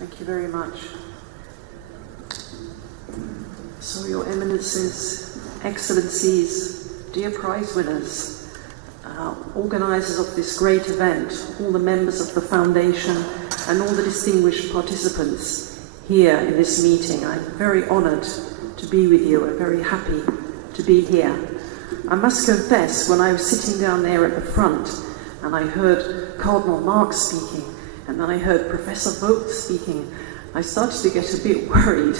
Thank you very much. So, Your Eminences, Excellencies, dear prize winners, organisers of this great event, all the members of the Foundation, and all the distinguished participants here in this meeting, I'm very honoured to be with you. I'm very happy to be here. I must confess, when I was sitting down there at the front and I heard Cardinal Marx speaking, and then I heard Professor Vogt speaking, I started to get a bit worried.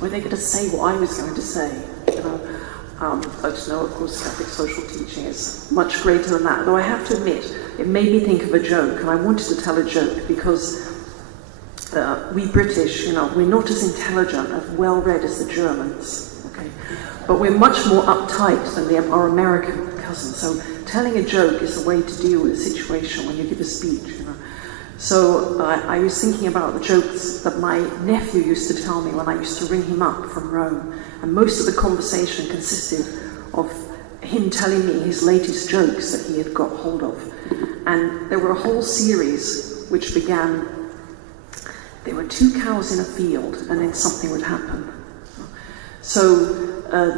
Were they going to say what I was going to say? But no, of course, Catholic social teaching is much greater than that. Though I have to admit, it made me think of a joke, and I wanted to tell a joke because we British, we're not as intelligent, as well-read as the Germans, okay? But we're much more uptight than our American cousins. So telling a joke is the way to deal with a situation when you give a speech, So I was thinking about the jokes that my nephew used to tell me when I used to ring him up from Rome. And most of the conversation consisted of him telling me his latest jokes that he had got hold of. And there were a whole series which began, there were 2 cows in a field and then something would happen. So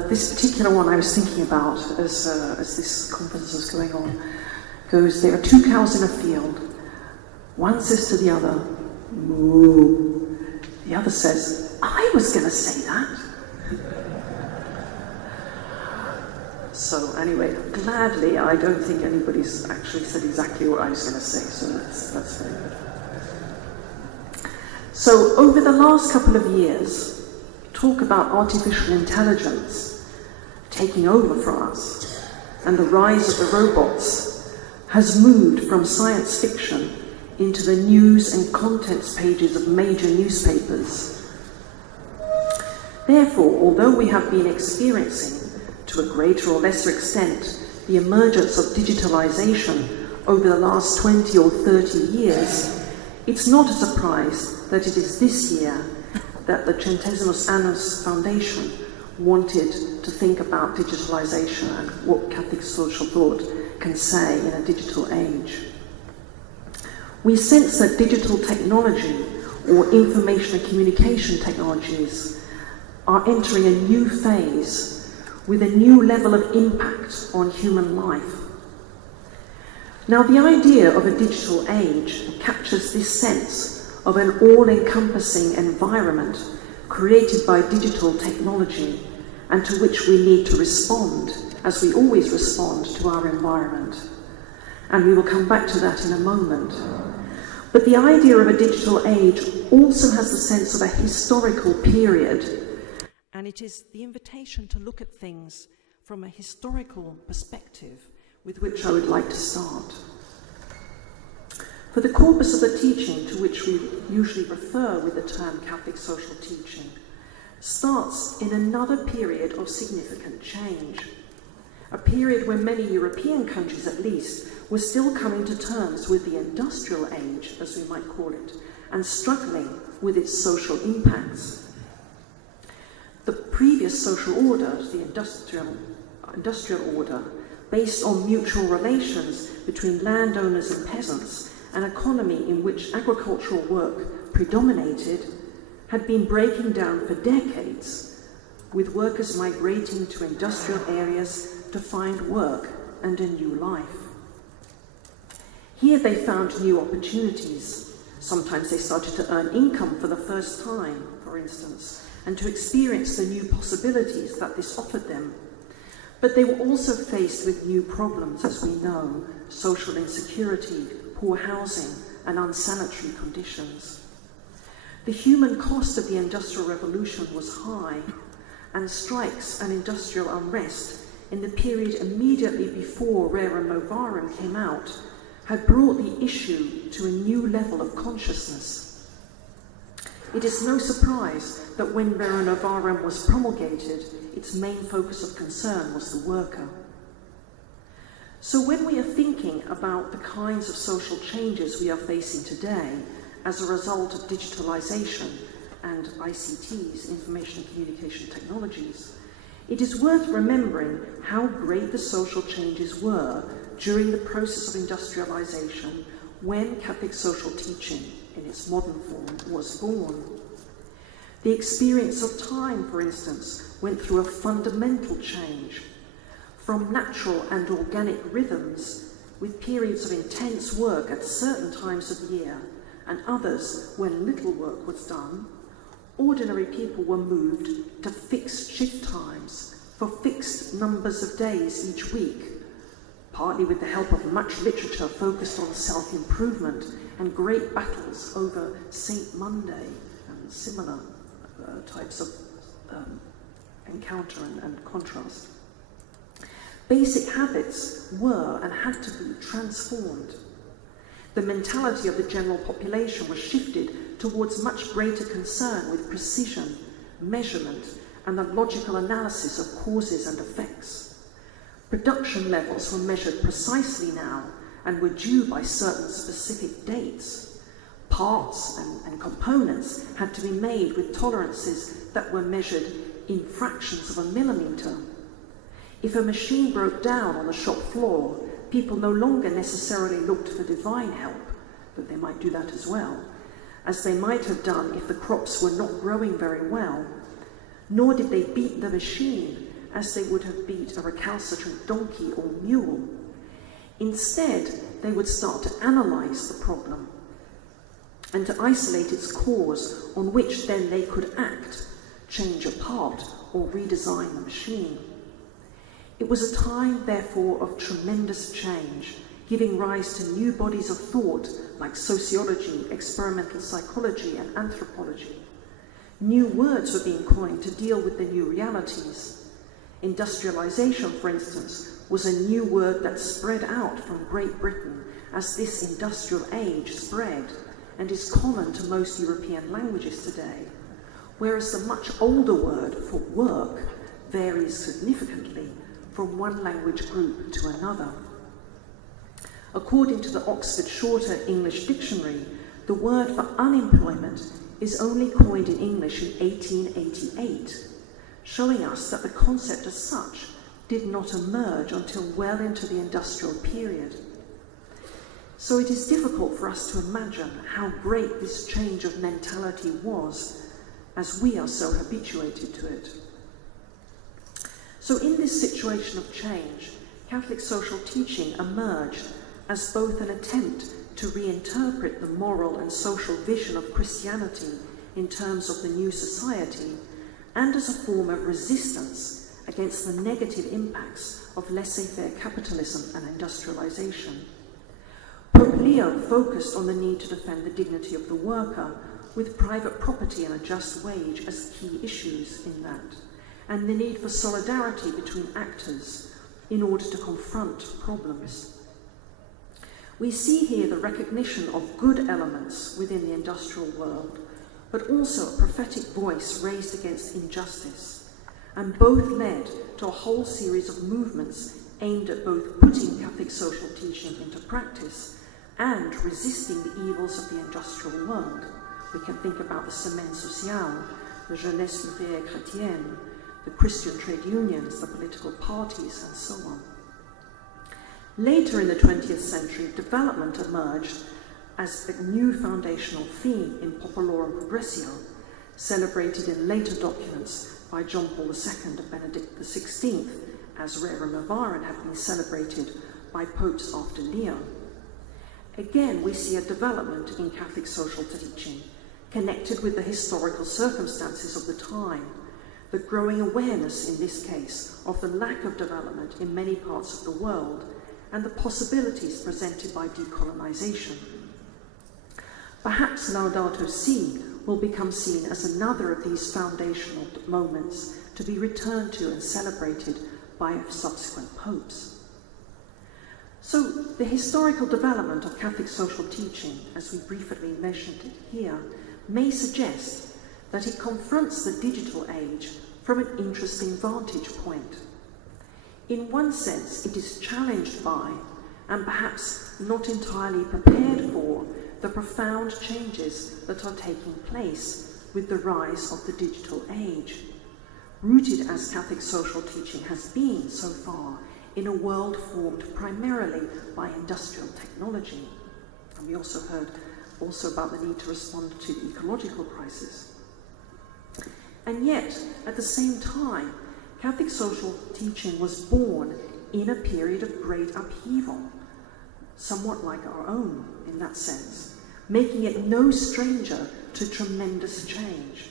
this particular one I was thinking about as this conference was going on goes, there are 2 cows in a field. One says to the other, moo. The other says, I was going to say that. So anyway, gladly, I don't think anybody's actually said exactly what I was going to say, so that's very good. So over the last couple of years, talk about artificial intelligence taking over for us and the rise of the robots has moved from science fiction into the news and contents pages of major newspapers. Therefore, although we have been experiencing, to a greater or lesser extent, the emergence of digitalization over the last 20 or 30 years, it's not a surprise that it is this year that the Centesimus Annus Foundation wanted to think about digitalization and what Catholic social thought can say in a digital age. We sense that digital technology or information and communication technologies are entering a new phase with a new level of impact on human life. Now, the idea of a digital age captures this sense of an all-encompassing environment created by digital technology and to which we need to respond, as we always respond to our environment. And we will come back to that in a moment. But the idea of a digital age also has the sense of a historical period. And it is the invitation to look at things from a historical perspective with which I would like to start. For the corpus of the teaching to which we usually refer with the term Catholic social teaching starts in another period of significant change. A period where many European countries, at least, were still coming to terms with the industrial age, as we might call it, and struggling with its social impacts. The previous social order, the industrial order, based on mutual relations between landowners and peasants, an economy in which agricultural work predominated, had been breaking down for decades, with workers migrating to industrial areas to find work and a new life. Here they found new opportunities. Sometimes they started to earn income for the first time, for instance, and to experience the new possibilities that this offered them. But they were also faced with new problems, as we know: social insecurity, poor housing, and unsanitary conditions. The human cost of the Industrial Revolution was high, and strikes and industrial unrest in the period immediately before Rerum Novarum came out had brought the issue to a new level of consciousness. It is no surprise that when Rerum Novarum was promulgated, its main focus of concern was the worker. So when we are thinking about the kinds of social changes we are facing today as a result of digitalization and ICTs, information and communication technologies, it is worth remembering how great the social changes were during the process of industrialization when Catholic social teaching in its modern form, was born. The experience of time, for instance, went through a fundamental change from natural and organic rhythms with periods of intense work at certain times of the year and others when little work was done. Ordinary people were moved to fixed shift times for fixed numbers of days each week, partly with the help of much literature focused on self-improvement and great battles over Saint Monday and similar types of encounter and contrast. Basic habits were and had to be transformed. The mentality of the general population was shifted towards much greater concern with precision, measurement, and the logical analysis of causes and effects. Production levels were measured precisely now and were due by certain specific dates. Parts and components had to be made with tolerances that were measured in fractions of a millimetre. If a machine broke down on the shop floor, people no longer necessarily looked for divine help, but they might do that as well, as they might have done if the crops were not growing very well, nor did they beat the machine as they would have beat a recalcitrant donkey or mule. Instead, they would start to analyse the problem and to isolate its cause, on which then they could act, change a part, or redesign the machine. It was a time, therefore, of tremendous change, giving rise to new bodies of thought like sociology, experimental psychology, and anthropology. New words were being coined to deal with the new realities. Industrialization, for instance, was a new word that spread out from Great Britain as this industrial age spread and is common to most European languages today, whereas the much older word for work varies significantly from one language group to another. According to the Oxford Shorter English Dictionary, the word for unemployment is only coined in English in 1888, showing us that the concept as such did not emerge until well into the industrial period. So it is difficult for us to imagine how great this change of mentality was, as we are so habituated to it. So in this situation of change, Catholic social teaching emerged as both an attempt to reinterpret the moral and social vision of Christianity in terms of the new society, and as a form of resistance against the negative impacts of laissez-faire capitalism and industrialization. Pope Leo focused on the need to defend the dignity of the worker, with private property and a just wage as key issues in that, and the need for solidarity between actors in order to confront problems. We see here the recognition of good elements within the industrial world, but also a prophetic voice raised against injustice, and both led to a whole series of movements aimed at both putting Catholic social teaching into practice and resisting the evils of the industrial world. We can think about the Semaine Sociale, the Jeunesse Ouvrière Chrétienne, the Christian trade unions, the political parties, and so on. Later in the 20th century, development emerged as a new foundational theme in Popolorum Progressio, celebrated in later documents by John Paul II and Benedict XVI, as Rerum Novarum had been celebrated by popes after Leo. Again, we see a development in Catholic social teaching, connected with the historical circumstances of the time, the growing awareness in this case of the lack of development in many parts of the world, and the possibilities presented by decolonization. Perhaps Laudato Si will become seen as another of these foundational moments to be returned to and celebrated by subsequent popes. So the historical development of Catholic social teaching, as we briefly mentioned it here, may suggest that it confronts the digital age from an interesting vantage point. In one sense, it is challenged by, and perhaps not entirely prepared for, the profound changes that are taking place with the rise of the digital age, rooted as Catholic social teaching has been so far in a world formed primarily by industrial technology. And we also heard also about the need to respond to the ecological crisis. And yet, at the same time, Catholic social teaching was born in a period of great upheaval, somewhat like our own in that sense, making it no stranger to tremendous change.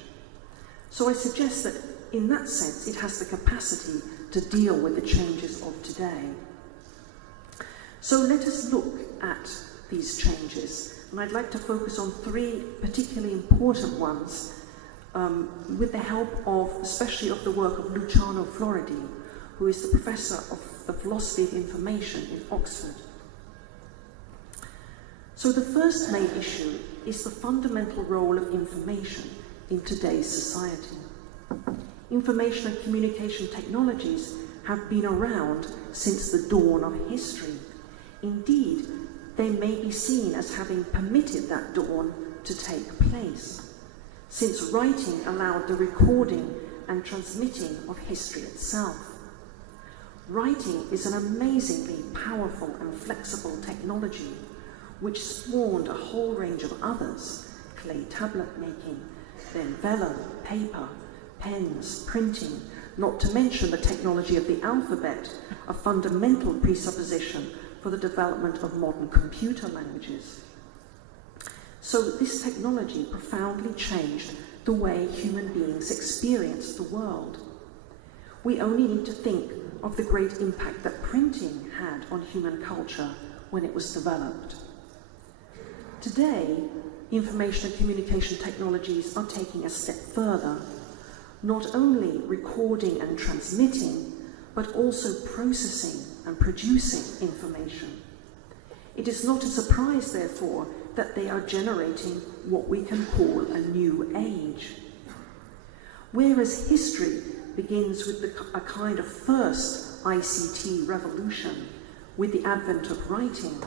So I suggest that in that sense it has the capacity to deal with the changes of today. So let us look at these changes, and I'd like to focus on three particularly important ones with the help of, especially of the work of Luciano Floridi, who is the professor of the philosophy of information in Oxford. So the first main issue is the fundamental role of information in today's society. Information and communication technologies have been around since the dawn of history. Indeed, they may be seen as having permitted that dawn to take place, since writing allowed the recording and transmitting of history itself. Writing is an amazingly powerful and flexible technology which spawned a whole range of others: clay tablet making, then vellum, paper, pens, printing, not to mention the technology of the alphabet, a fundamental presupposition for the development of modern computer languages. So this technology profoundly changed the way human beings experience the world. We only need to think of the great impact that printing had on human culture when it was developed. Today, information and communication technologies are taking a step further, not only recording and transmitting, but also processing and producing information. It is not a surprise, therefore, that they are generating what we can call a new age. Whereas history begins with a kind of first ICT revolution with the advent of writing,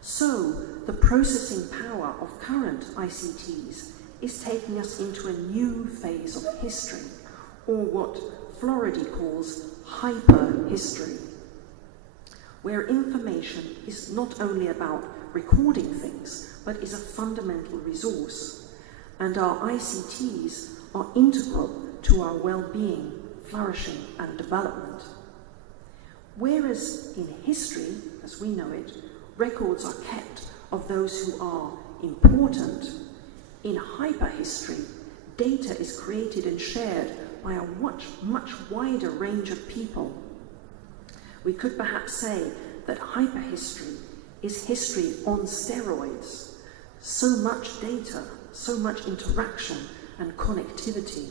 so the processing power of current ICTs is taking us into a new phase of history, or what Floridi calls hyper-history, where information is not only about recording things, but is a fundamental resource, and our ICTs are integral to our well-being, flourishing, and development. Whereas in history, as we know it, records are kept of those who are important, in hyperhistory, data is created and shared by a much wider range of people. We could perhaps say that hyperhistory is history on steroids. So much data, so much interaction and connectivity.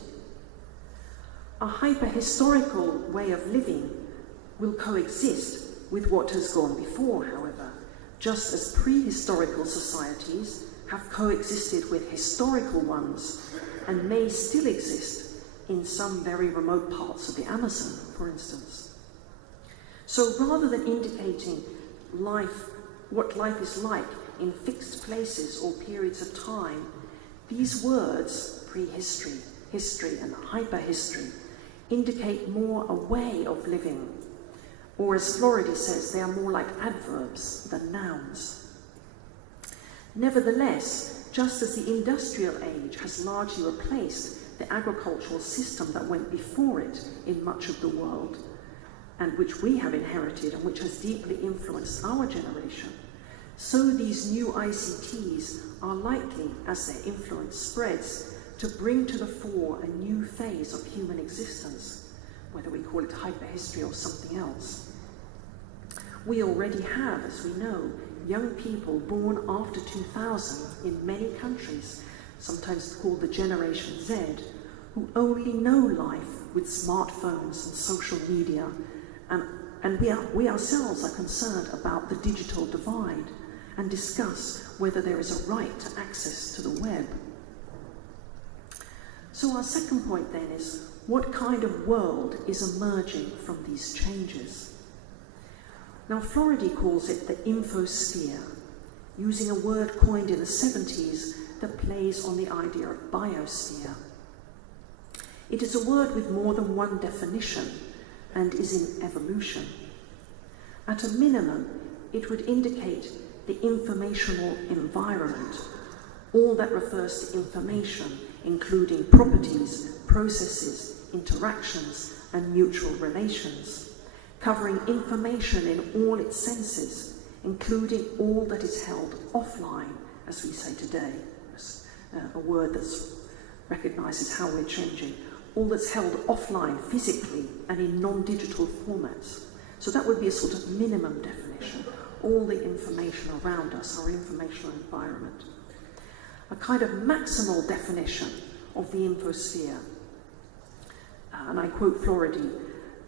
A hyperhistorical way of living will coexist with what has gone before, however, just as prehistorical societies have coexisted with historical ones and may still exist in some very remote parts of the Amazon, for instance. So rather than indicating what life is like in fixed places or periods of time, these words, prehistory, history, and hyperhistory, indicate more a way of living, or as Floridi says, they are more like adverbs than nouns. Nevertheless, just as the industrial age has largely replaced the agricultural system that went before it in much of the world, and which we have inherited and which has deeply influenced our generation, so these new ICTs are likely, as their influence spreads, to bring to the fore a new phase of human existence, whether we call it hyperhistory or something else. We already have, as we know, young people born after 2000 in many countries, sometimes called the Generation Z, who only know life with smartphones and social media, and we ourselves are concerned about the digital divide and discuss whether there is a right to access to the web. So our second point then is, what kind of world is emerging from these changes? Now Floridi calls it the Infosphere, using a word coined in the 70s that plays on the idea of biosphere. It is a word with more than one definition and is in evolution. At a minimum, it would indicate the informational environment, all that refers to information, including properties, processes, interactions, and mutual relations, covering information in all its senses, including all that is held offline, as we say today, a word that recognises how we're changing, all that's held offline physically and in non-digital formats. So that would be a sort of minimum definition, all the information around us, our informational environment. A kind of maximal definition of the infosphere, and I quote Floridi,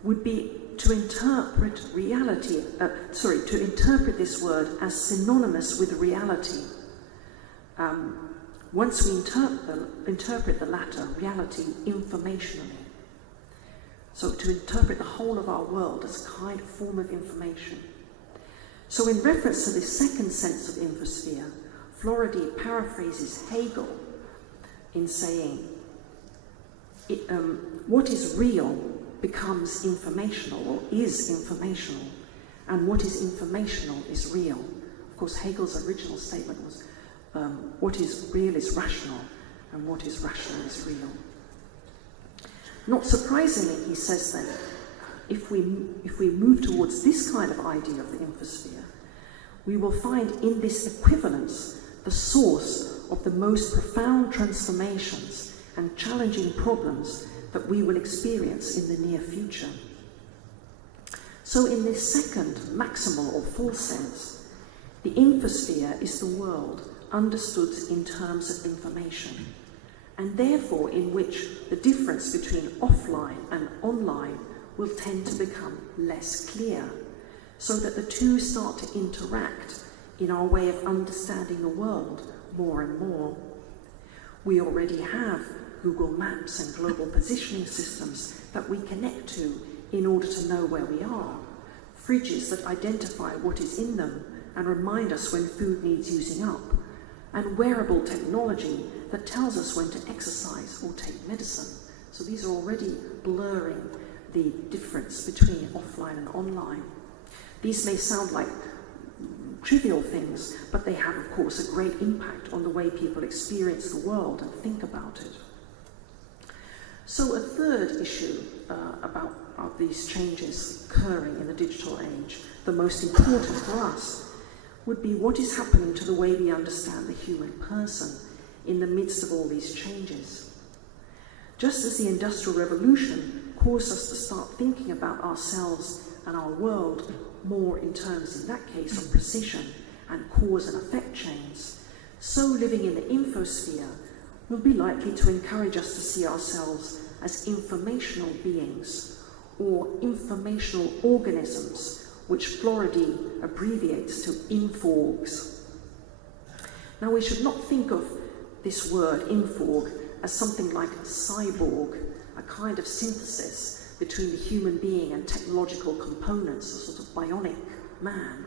would be to interpret reality, to interpret this word as synonymous with reality. Once we interpret the latter, reality, informationally. So to interpret the whole of our world as a kind of form of information. So in reference to this second sense of infosphere, Floridi paraphrases Hegel in saying, what is real becomes informational, or is informational, and what is informational is real. Of course, Hegel's original statement was, what is real is rational, and what is rational is real. Not surprisingly, he says then, if we move towards this kind of idea of the infosphere, we will find in this equivalence the source of the most profound transformations and challenging problems that we will experience in the near future. So in this second maximal or full sense, the infosphere is the world understood in terms of information, and therefore in which the difference between offline and online will tend to become less clear, so that the two start to interact in our way of understanding the world more and more. We already have Google Maps and global positioning systems that we connect to in order to know where we are, fridges that identify what is in them and remind us when food needs using up, and wearable technology that tells us when to exercise or take medicine. So these are already blurring the difference between offline and online. These may sound like trivial things, but they have, of course, a great impact on the way people experience the world and think about it. So a third issue about these changes occurring in the digital age, the most important for us, would be what is happening to the way we understand the human person in the midst of all these changes. Just as the Industrial Revolution caused us to start thinking about ourselves and our world more in terms, in that case, of precision and cause and effect chains, so living in the infosphere will be likely to encourage us to see ourselves as informational beings or informational organisms, which Floridi abbreviates to inforgs. Now, we should not think of this word inforg as something like a cyborg, a kind of synthesis between the human being and technological components, a sort of bionic man.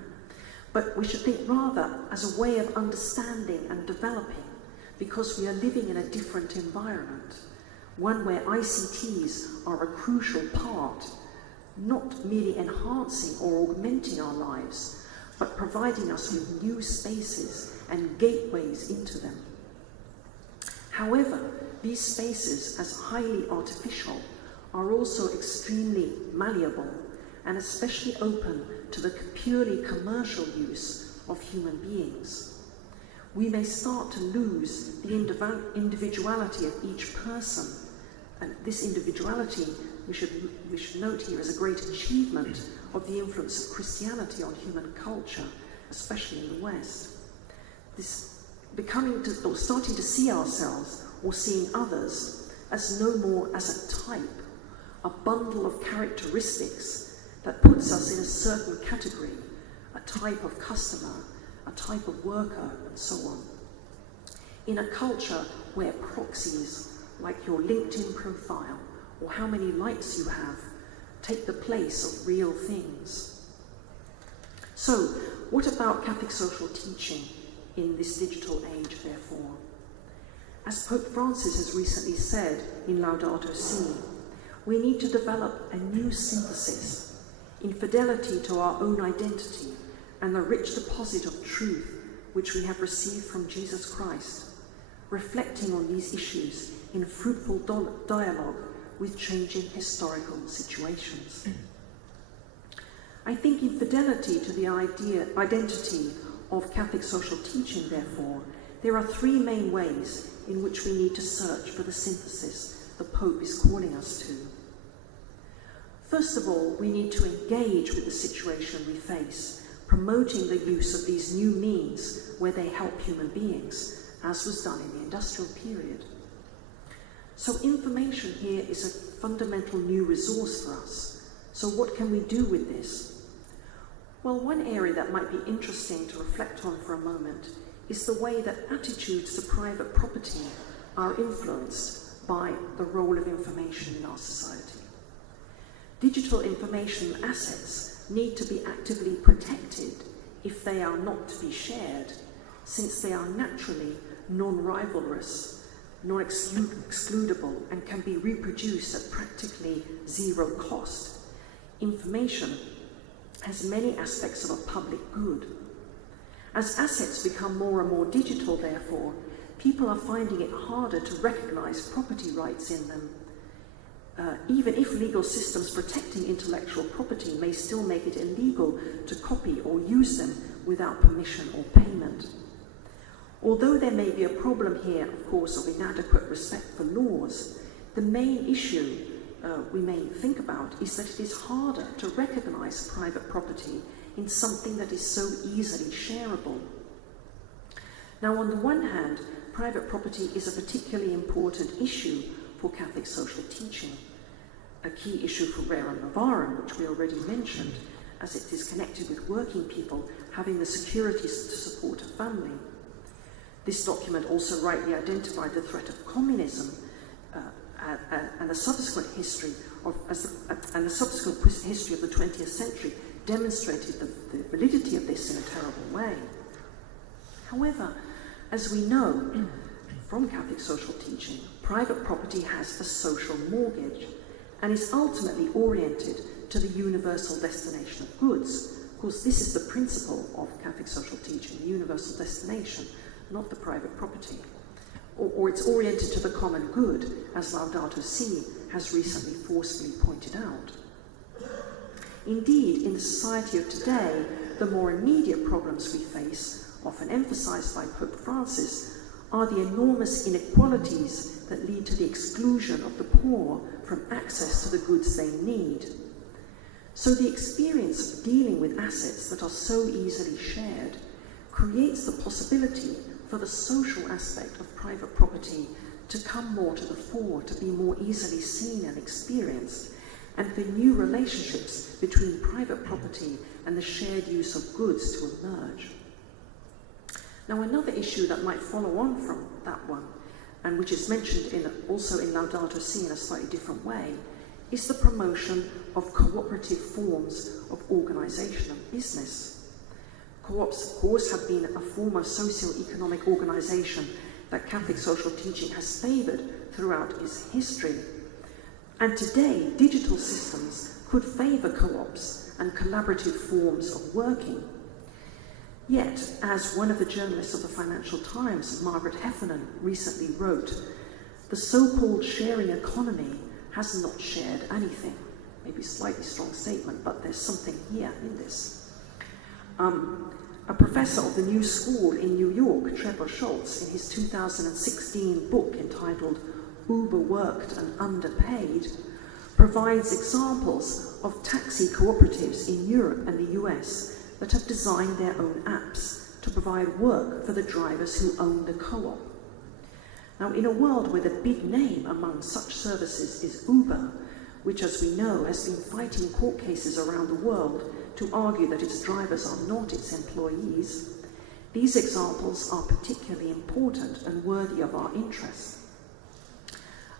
But we should think rather as a way of understanding and developing, because we are living in a different environment, one where ICTs are a crucial part, not merely enhancing or augmenting our lives, but providing us with new spaces and gateways into them. However, these spaces, as highly artificial, are also extremely malleable and especially open to the purely commercial use of human beings. We may start to lose the individuality of each person, and this individuality we should note here as a great achievement of the influence of Christianity on human culture, especially in the West. This starting to see ourselves or seeing others as no more as a type, a bundle of characteristics that puts us in a certain category, a type of customer, a type of worker, and so on. In a culture where proxies like your LinkedIn profile or how many likes you have take the place of real things. So, what about Catholic social teaching in this digital age, therefore? As Pope Francis has recently said in Laudato Si', we need to develop a new synthesis in fidelity to our own identity and the rich deposit of truth which we have received from Jesus Christ. reflecting on these issues in fruitful dialogue with changing historical situations. I think in fidelity to the identity of Catholic social teaching, therefore, there are three main ways in which we need to search for the synthesis the Pope is calling us to. First of all, we need to engage with the situation we face, promoting the use of these new means where they help human beings, as was done in the industrial period. So information here is a fundamental new resource for us. So what can we do with this? Well, one area that might be interesting to reflect on for a moment is the way that attitudes to private property are influenced by the role of information in our society. Digital information assets need to be actively protected if they are not to be shared, since they are naturally non-rivalrous, non-excludable, and can be reproduced at practically zero cost. Information has many aspects of a public good. As assets become more and more digital, therefore, people are finding it harder to recognize property rights in them, even if legal systems protecting intellectual property may still make it illegal to copy or use them without permission or payment. Although there may be a problem here, of course, of inadequate respect for laws, the main issue we may think about is that it is harder to recognize private property in something that is so easily shareable. Now, on the one hand, private property is a particularly important issue for Catholic social teaching, a key issue for Rerum Novarum, which we already mentioned, as it is connected with working people having the securities to support a family. This document also rightly identified the threat of communism and the subsequent history of the 20th century demonstrated the validity of this in a terrible way. However, as we know from Catholic social teaching, private property has a social mortgage and is ultimately oriented to the universal destination of goods. Of course, this is the principle of Catholic social teaching, the universal destination, not the private property. Or it's oriented to the common good, as Laudato Si has recently forcefully pointed out. Indeed, in the society of today, the more immediate problems we face, often emphasized by Pope Francis, are the enormous inequalities that lead to the exclusion of the poor from access to the goods they need. So the experience of dealing with assets that are so easily shared creates the possibility for the social aspect of private property to come more to the fore, to be more easily seen and experienced, and for new relationships between private property and the shared use of goods to emerge. Now, another issue that might follow on from that one, and which is mentioned also in Laudato Si in a slightly different way, is the promotion of cooperative forms of organisation of business. Co-ops, of course, have been a form of socio-economic organisation that Catholic social teaching has favoured throughout its history. And today, digital systems could favour co-ops and collaborative forms of working. Yet, as one of the journalists of the Financial Times, Margaret Heffernan, recently wrote, the so-called sharing economy has not shared anything. Maybe a slightly strong statement, but there's something here in this. A professor of the New School in New York, Trevor Schultz, in his 2016 book entitled Overworked and Underpaid, provides examples of taxi cooperatives in Europe and the US that have designed their own apps to provide work for the drivers who own the co-op. Now, in a world where the big name among such services is Uber, which, as we know, has been fighting court cases around the world to argue that its drivers are not its employees, these examples are particularly important and worthy of our interest.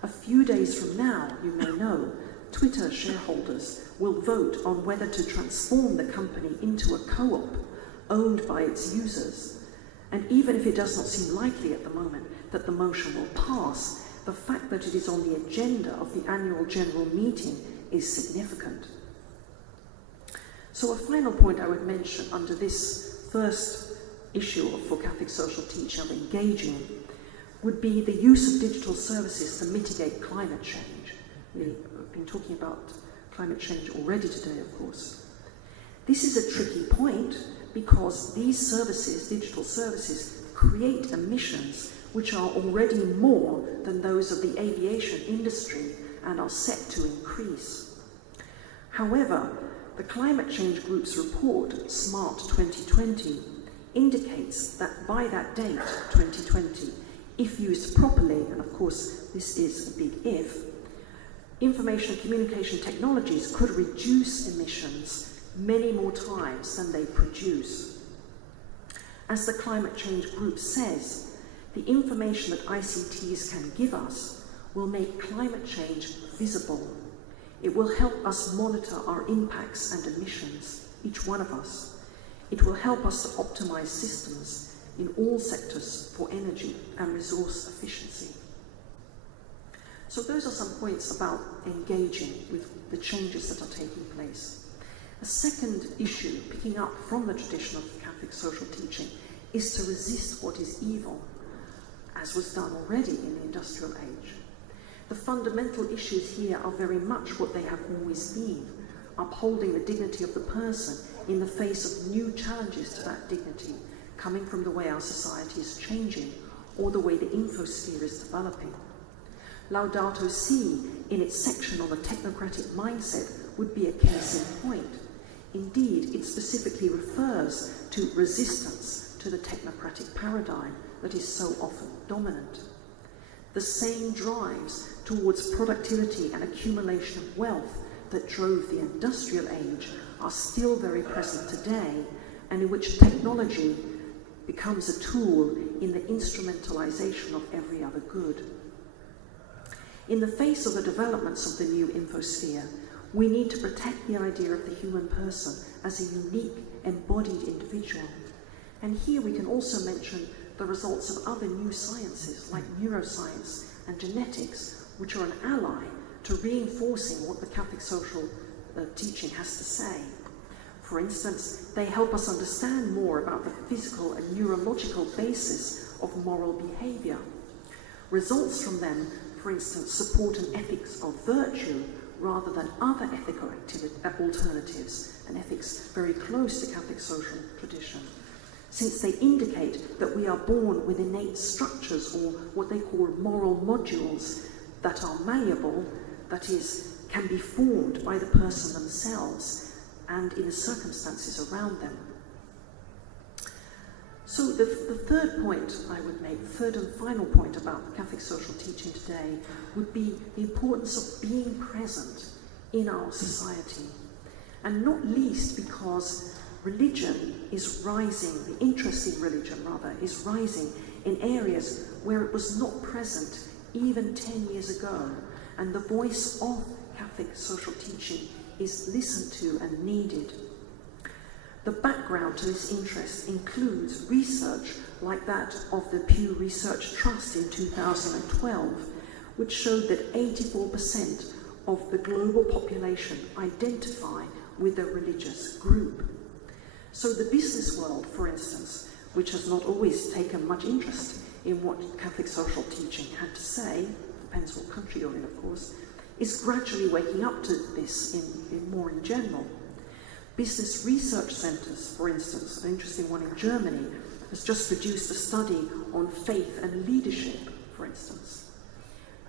A few days from now, you may know, Twitter shareholders will vote on whether to transform the company into a co-op owned by its users. And even if it does not seem likely at the moment that the motion will pass, the fact that it is on the agenda of the annual general meeting is significant. So a final point I would mention under this first issue for Catholic social teaching of engaging would be the use of digital services to mitigate climate change. We've been talking about climate change already today, of course. This is a tricky point because these services, digital services, create emissions which are already more than those of the aviation industry and are set to increase. However, the Climate Change Group's report, SMART 2020, indicates that by that date, 2020, if used properly, and of course this is a big if, information and communication technologies could reduce emissions many more times than they produce. As the Climate Change Group says, the information that ICTs can give us will make climate change visible. It will help us monitor our impacts and emissions, each one of us. It will help us to optimize systems in all sectors for energy and resource efficiency. So those are some points about engaging with the changes that are taking place. A second issue, picking up from the tradition of Catholic social teaching, is to resist what is evil, as was done already in the industrial age. The fundamental issues here are very much what they have always been, upholding the dignity of the person in the face of new challenges to that dignity, coming from the way our society is changing or the way the Infosphere is developing. Laudato Si, in its section on the technocratic mindset, would be a case in point. Indeed, it specifically refers to resistance to the technocratic paradigm that is so often dominant. The same drives towards productivity and accumulation of wealth that drove the industrial age are still very present today, and in which technology becomes a tool in the instrumentalization of every other good. In the face of the developments of the new Infosphere, we need to protect the idea of the human person as a unique, embodied individual. And here we can also mention the results of other new sciences like neuroscience and genetics, which are an ally to reinforcing what the Catholic social teaching has to say. For instance, they help us understand more about the physical and neurological basis of moral behavior. Results from them, for instance, support an ethics of virtue rather than other ethical alternatives, an ethics very close to Catholic social tradition, since they indicate that we are born with innate structures, or what they call moral modules, that are malleable, that is, can be formed by the person themselves and in the circumstances around them. So the third point I would make, third and final point about Catholic social teaching today, would be the importance of being present in our society, and not least because religion is rising, the interest in religion rather, is rising in areas where it was not present even 10 years ago, and the voice of Catholic social teaching is listened to and needed. The background to this interest includes research like that of the Pew Research Trust in 2012, which showed that 84% of the global population identify with a religious group. So the business world, for instance, which has not always taken much interest in what Catholic social teaching had to say, depends what country you're in, of course, is gradually waking up to this more in general. Business research centres, for instance, an interesting one in Germany, has just produced a study on faith and leadership, for instance.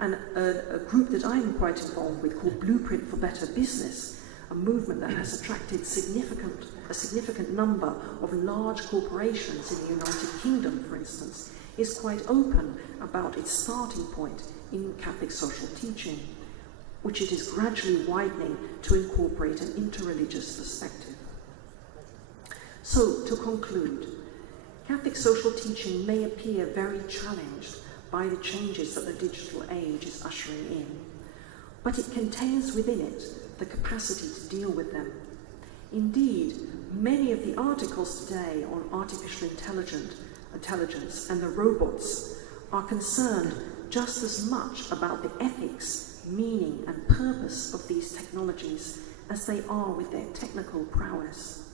And a group that I'm quite involved with called Blueprint for Better Business, a movement that has attracted a significant number of large corporations in the United Kingdom, for instance, is quite open about its starting point in Catholic social teaching, which it is gradually widening to incorporate an interreligious perspective. So, to conclude, Catholic social teaching may appear very challenged by the changes that the digital age is ushering in, but it contains within it the capacity to deal with them. Indeed, many of the articles today on artificial intelligence and the robots are concerned just as much about the ethics, meaning and purpose of these technologies as they are with their technical prowess.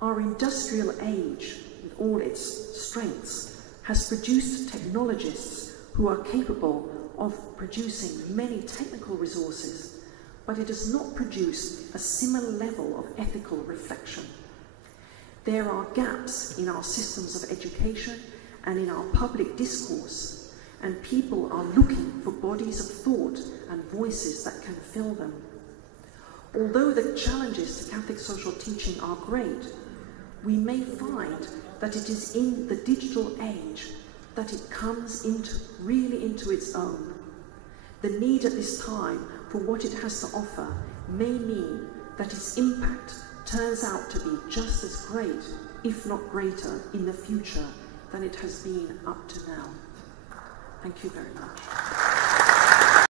Our industrial age, with all its strengths, has produced technologists who are capable of producing many technical resources, but it has not produced a similar level of ethical reflection. There are gaps in our systems of education and in our public discourse, and people are looking for bodies of thought and voices that can fill them. Although the challenges to Catholic social teaching are great, we may find that it is in the digital age that it comes really into its own. The need at this time for what it has to offer may mean that its impact turns out to be just as great, if not greater, in the future than it has been up to now. Thank you very much.